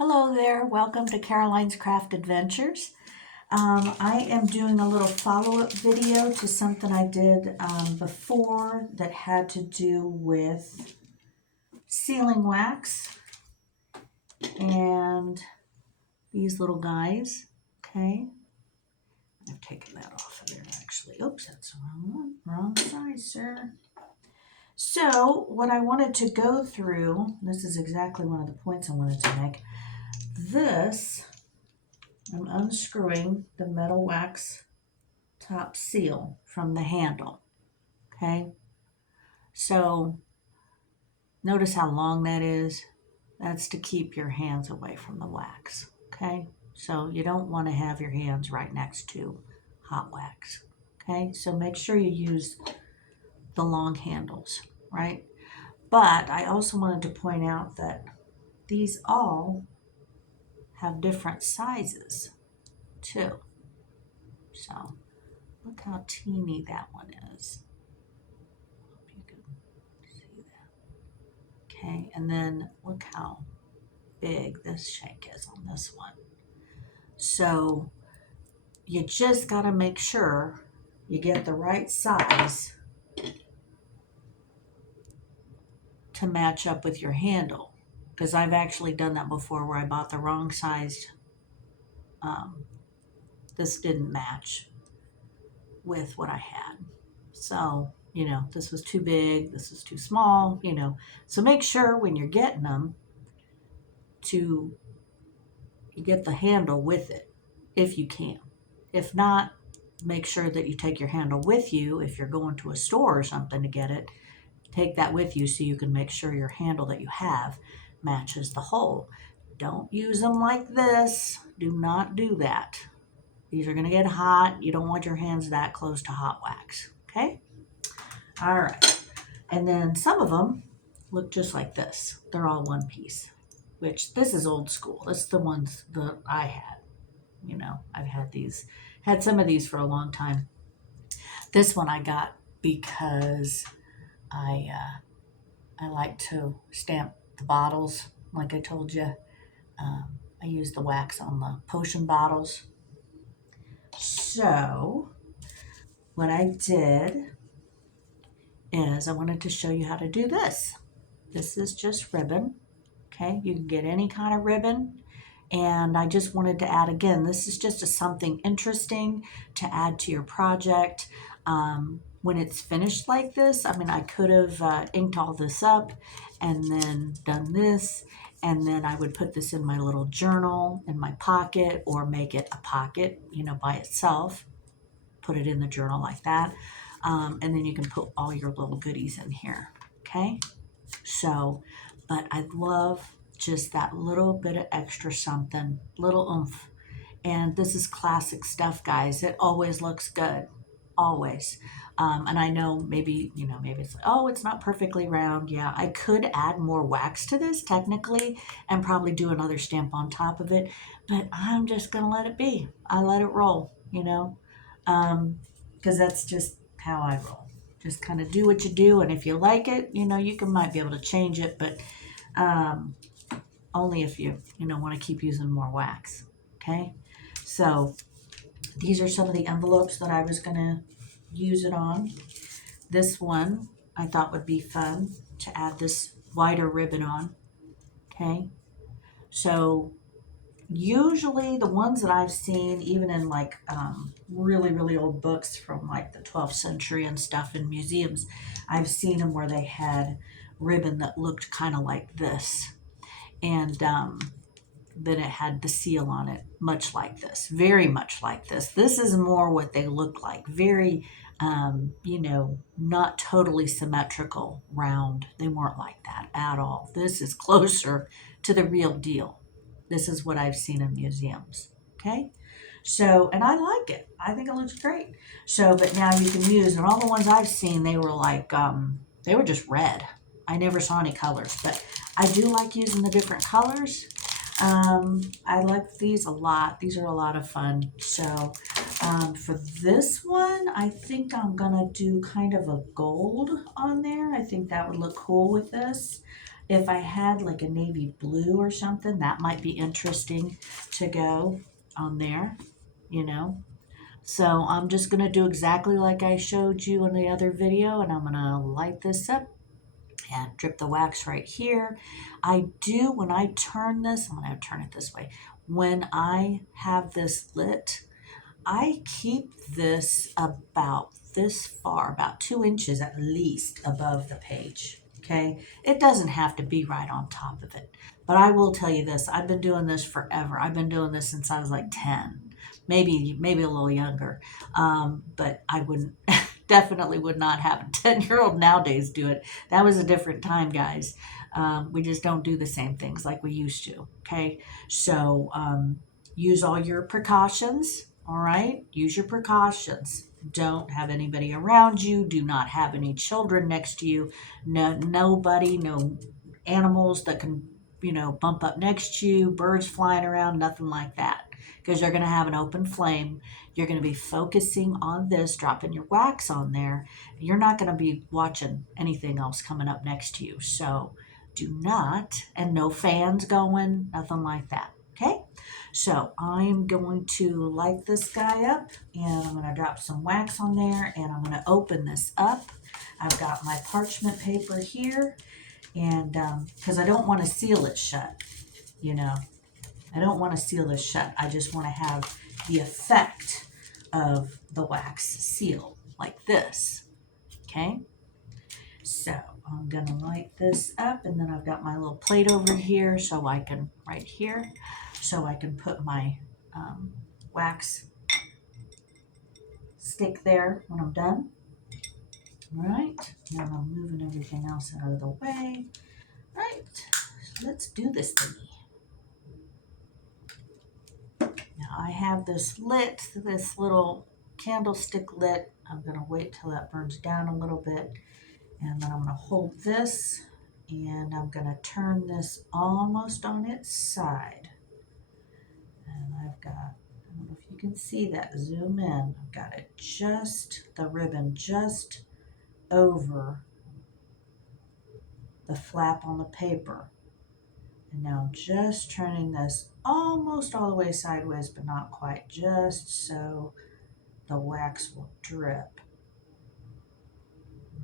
Hello there, welcome to Caroline's Craft Adventures. I am doing a little follow-up video to something I did before that had to do with sealing wax and these little guys, okay? I've taken that off of there actually. Oops, that's the wrong one, wrong size, sir. So what I wanted to go through, this is exactly one of the points I wanted to make. I'm unscrewing the metal wax top seal from the handle, okay? So notice how long that is. That's to keep your hands away from the wax, okay? So you don't want to have your hands right next to hot wax, okay? So make sure you use the long handles, right? But I also wanted to point out that these all have different sizes too. So look how teeny that one is. Hope you can see that. Okay, and then look how big this shank is on this one. So you just got to make sure you get the right size to match up with your handle, because I've actually done that before where I bought the wrong sized. This didn't match with what I had. So, this was too big, this was too small, So make sure when you're getting them to get the handle with it if you can. If not, make sure that you take your handle with you. If you're going to a store or something to get it, take that with you so you can make sure your handle that you have matches the hole. Don't use them like this. Do not do that. These are going to get hot. You don't want your hands that close to hot wax. Okay? All right. And then some of them look just like this. They're all one piece, which this is old school. This is the ones that I had. I've had some of these for a long time. This one I got because I like to stamp the bottles, like I told you. I use the wax on the potion bottles. So what I did is I wanted to show you how to do this. This is just ribbon. Okay, you can get any kind of ribbon. And I just wanted to add, again, this is just something interesting to add to your project. When it's finished like this, I could have inked all this up and then done this, and then I would put this in my little journal in my pocket, or make it a pocket, by itself, put it in the journal like that. And then you can put all your little goodies in here, okay? So, but I love just that little bit of extra something, little oomph. And this is classic stuff, guys. It always looks good, always. And I know maybe it's like, oh, it's not perfectly round. Yeah, I could add more wax to this technically and probably do another stamp on top of it, but I'm just going to let it be. I let it roll, because that's just how I roll. Just kind of do what you do, and if you like it, might be able to change it, but um, only if you want to keep using more wax. Okay, so these are some of the envelopes that I was going to use it on. This one I thought would be fun to add this wider ribbon on. Okay, so usually the ones that I've seen, even in like really, really old books from like the 12th century and stuff in museums, I've seen them where they had ribbon that looked kind of like this. And then it had the seal on it, much like this, very much like this. This is more what they look like, very, not totally symmetrical, round. They weren't like that at all. This is closer to the real deal. This is what I've seen in museums. Okay. So, and I like it. I think it looks great. So, but now you can use, and all the ones I've seen, they were like, they were just red. I never saw any colors, but I do like using the different colors. I like these a lot. These are a lot of fun. So, for this one, I think I'm gonna do kind of a gold on there. I think that would look cool with this. If I had like a navy blue or something, that might be interesting to go on there, you know. So I'm just going to do exactly like I showed you in the other video, and I'm going to light this up and drip the wax right here. I do, when I turn this, I'm going to turn it this way. When I have this lit, I keep this about this far, about 2 inches at least above the page. Okay, it doesn't have to be right on top of it, but I will tell you this: I've been doing this forever. I've been doing this since I was like 10, maybe a little younger. But I wouldn't definitely would not have a 10-year-old nowadays do it. That was a different time, guys. We just don't do the same things like we used to. Okay, so use all your precautions. All right, use your precautions. Don't have anybody around you. Do not have any children next to you. Nobody, no animals that can, bump up next to you, birds flying around, nothing like that. Because you're going to have an open flame. You're going to be focusing on this, dropping your wax on there. You're not going to be watching anything else coming up next to you. So do not, and no fans going, nothing like that. Okay? So I'm going to light this guy up, and I'm going to drop some wax on there, and I'm going to open this up. I've got my parchment paper here, and because I don't want to seal it shut, you know. I don't want to seal this shut. I just want to have the effect of the wax seal like this. Okay? So I'm going to light this up, and then I've got my little plate over here so I can, right here, so I can put my wax stick there when I'm done. All right, now I'm moving everything else out of the way. All right, so let's do this thingy. Now I have this lit, this little candlestick lit. I'm going to wait till that burns down a little bit, and then I'm going to hold this, and I'm going to turn this almost on its side. And I've got, I don't know if you can see that, zoom in. I've got it just, the ribbon just over the flap on the paper. And now I'm just turning this almost all the way sideways, but not quite, just so the wax will drip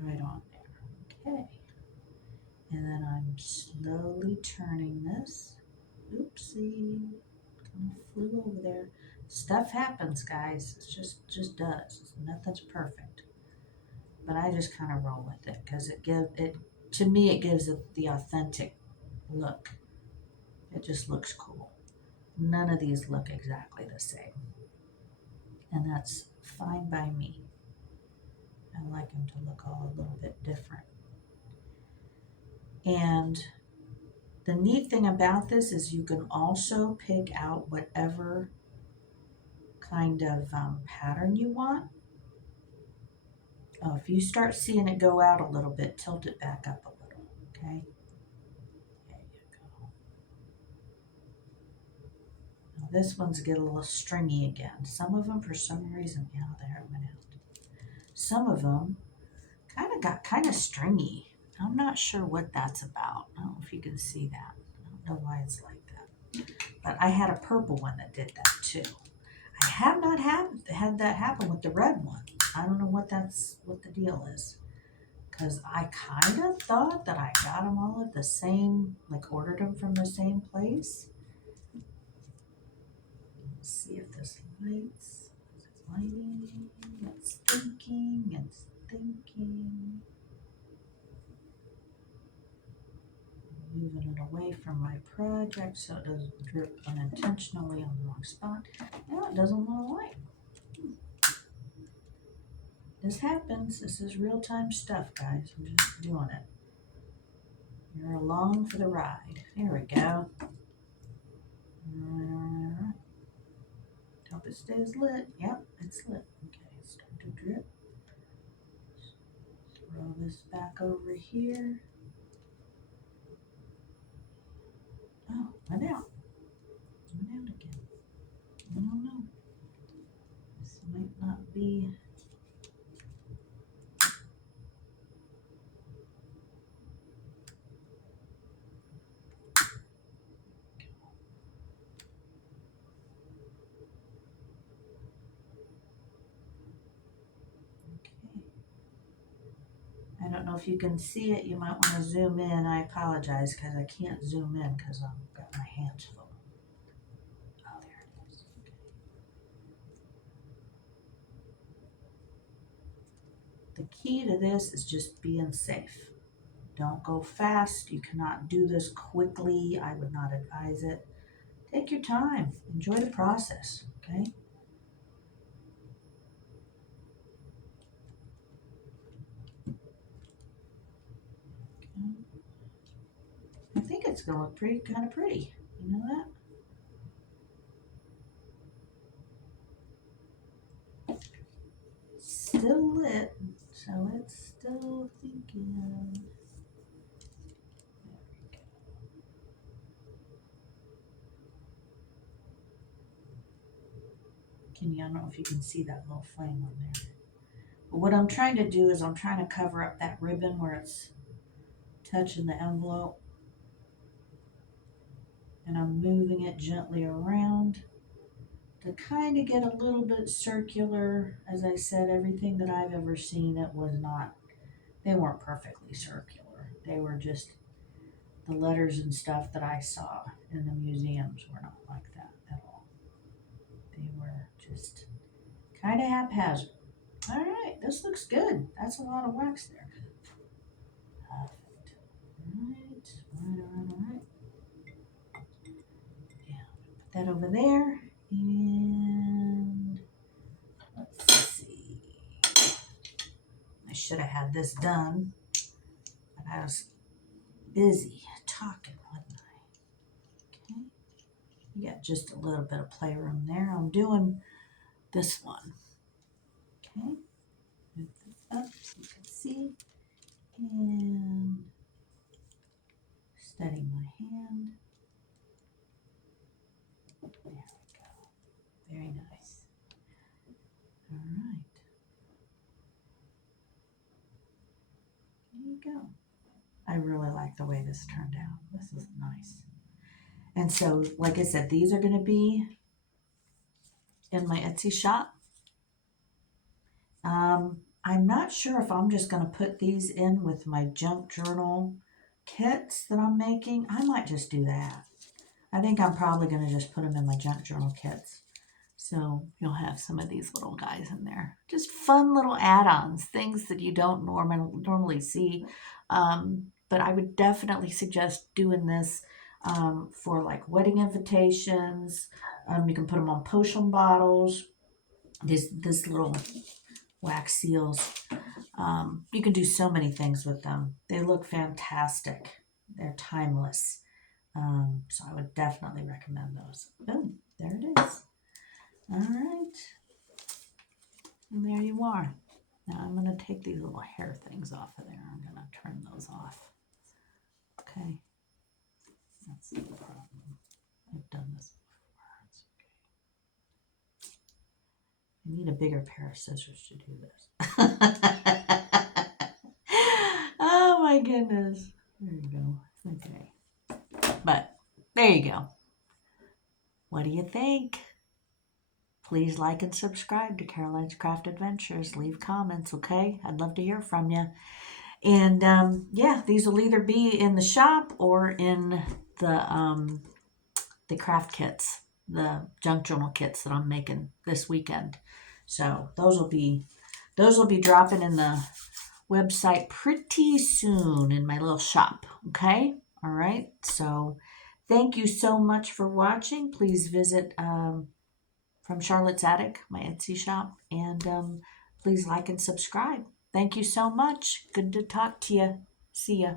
right on there. Okay. And then I'm slowly turning this. Oopsie. Kind of flew over there. Stuff happens, guys. It just does. Nothing's perfect. But I just kind of roll with it because to me it gives it the authentic look. It just looks cool. None of these look exactly the same. And that's fine by me. I like them to look all a little bit different. And the neat thing about this is you can also pick out whatever kind of pattern you want. Oh, if you start seeing it go out a little bit, tilt it back up a little, okay? There you go. Now this one's get a little stringy again. Some of them, for some reason, there it went out. Some of them got kind of stringy. I'm not sure what that's about. I don't know if you can see that. I don't know why it's like that. But I had a purple one that did that too. I have not had that happen with the red one. I don't know what the deal is. Because I kind of thought that I got them all at the same, like ordered them from the same place. Let's see if this lights. Is it lighting? It's thinking. It's thinking. Moving it away from my project so it doesn't drip unintentionally on the wrong spot. No, it doesn't want to light. This happens. This is real-time stuff, guys. I'm just doing it. You're along for the ride. There we go. Hope it stays lit. Yep, it's lit. Okay, it's starting to drip. Throw this back over here. Oh, went out. Went out again. I don't know. This might not be. if you can see it, you might want to zoom in. I apologize because I can't zoom in because I've got my hands full. Oh, there it is. Okay. The key to this is just being safe. Don't go fast. You cannot do this quickly. I would not advise it. Take your time. Enjoy the process, okay? I think it's going to look kind of pretty. You know that? Still lit, so it's still thinking. I don't know if you can see that little flame on there. But what I'm trying to do is I'm trying to cover up that ribbon where it's touching the envelope. And I'm moving it gently around to kind of get a little bit circular. As I said, everything that I've ever seen, they weren't perfectly circular. They were just, the letters and stuff that I saw in the museums were not like that at all. They were just kind of haphazard. All right, this looks good. That's a lot of wax there. Perfect. All right. Yeah, put that over there. And let's see. I should have had this done, but I was busy talking, wasn't I? Okay. You got just a little bit of playroom there. I'm doing this one. Okay. Move this up so you can see. And steady my hand. There we go. Very nice. All right. There you go. I really like the way this turned out. This is nice. And so, like I said, these are going to be in my Etsy shop. I'm not sure if I'm just going to put these in with my junk journal kits that I'm making. I might just do that. I think I'm probably going to just put them in my junk journal kits. So you'll have some of these little guys in there. Just fun little add-ons, things that you don't normally see. But I would definitely suggest doing this for like wedding invitations. You can put them on potion bottles. This little wax seals. You can do so many things with them. They look fantastic. They're timeless. So I would definitely recommend those. Boom, there it is. All right. And there you are. Now I'm going to take these little hair things off of there. I'm going to turn those off. Okay. That's no problem. I've done this before. It's okay. I need a bigger pair of scissors to do this. Oh my goodness. There you go. Okay. But there you go. What do you think? Please like and subscribe to Caroline's Craft Adventures. Leave comments, okay? I'd love to hear from you. And yeah, these will either be in the shop or in the craft kits, the junk journal kits that I'm making this weekend. So those will be dropping in the website pretty soon in my little shop. Okay, all right. So thank you so much for watching. Please visit From Charlotte's Attic, my Etsy shop, and please like and subscribe. Thank you so much. Good to talk to you. See ya.